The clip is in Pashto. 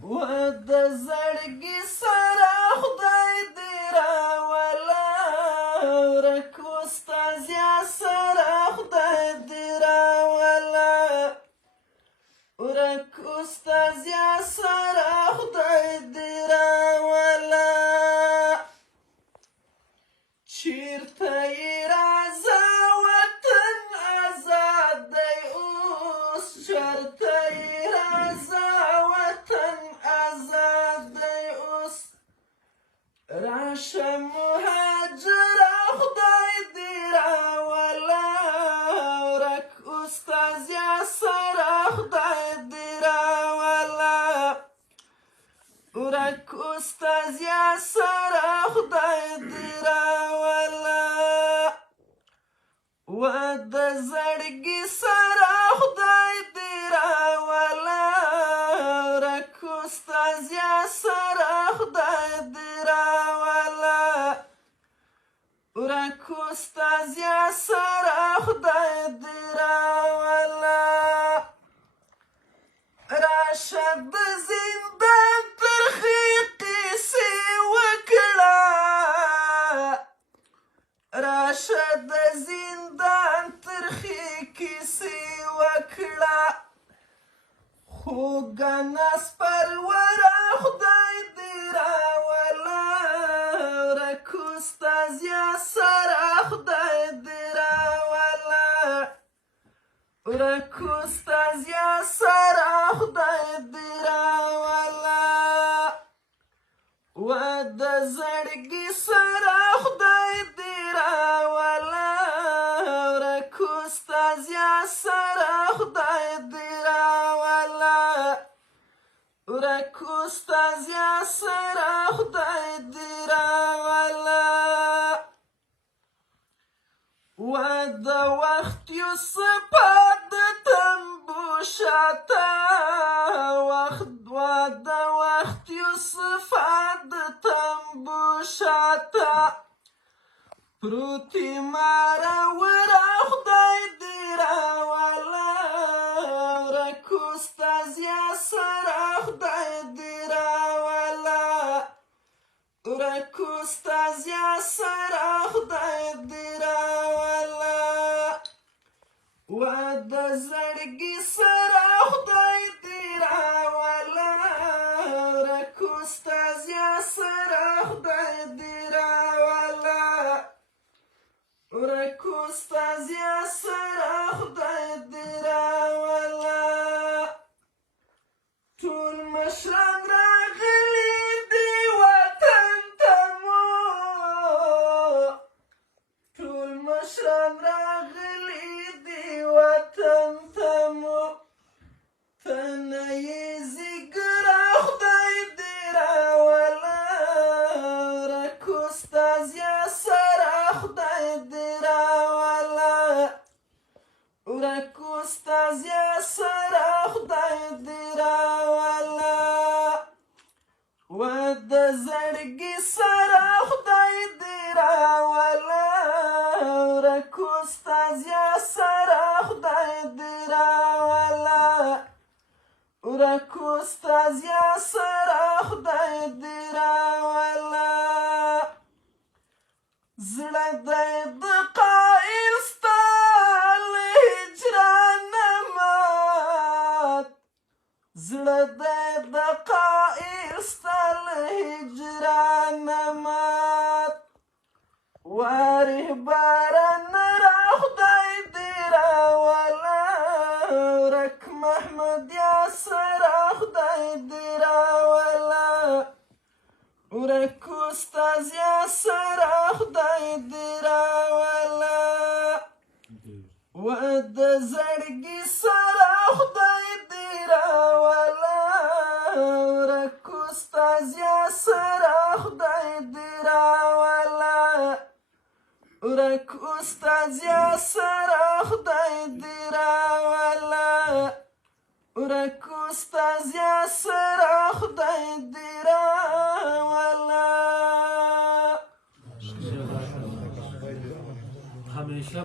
و د زړګي سره خدای دې راوله ورک استازیا سره خدای دې راوله ورک استازیا سره خدای دې راوله چیرته یې راځه وطن ازاد دی اوس چیرته یې راځه وطن ازاد دی اوس راشه مهاجره خدای دې راوله ورک استازیا سره خدای دې راوله ورک استازیا سره خدای دې راوله و د زړګي سره خدای دې راوله ورک استازیا سره خدای دې راوله ورک استازیا سره خدای دې راوله راشه د زندان ترخې قیسې وکړه راشه د زندان ترخې کیسې وکړه خوږه ناز پروره خدای دې راوله ورک استازیا سره خدای دې راوله ورک استازیا سره خدای دې راوله و د زړګي سره خدای دې راوله ورک استازیا سره خدای دې راوله ورک استازیا سره خدای دې راوله و د وخت یوسفه د تنبو شاته و د وخت یوسفه د تنبو شاته پروتې ماروره خدای دې راوله ورک استازیا سره خدای دې راوله ورک استازیا سره خدای دې راوله و د زړګي سره خدای دې راوله ورک استازیا سره خدای دې راوله ورک استازیا سره خدای دې راوله ټول مشران راغلي دي وطن ته مو ټول مشران راغلي دي وطن ته مو ته نه یې زیږره خدای دې راوله ورک استازیا سره خدای دې راوله ورک استازیا سره خدای دې راوله و د زړګي سره خدای دې راوله ورک استازیا سره خدای دې راوله ورک استازیا سره خدای دې راوله زړه دی د قایل ستا له هجرانه مات زړه دی د قایل ستا له هجرانه مات واره بارانه را خدای دې راوله ورک محمدیا سره خدای دې راوله ورک استازیا سره خدای دې راوله و د زړګي سره خدای دې راوله ورک استازیا سره خدای دې راوله ورک استازیا سره خدای دې راوله ورک استازیا سره خدای دې راوله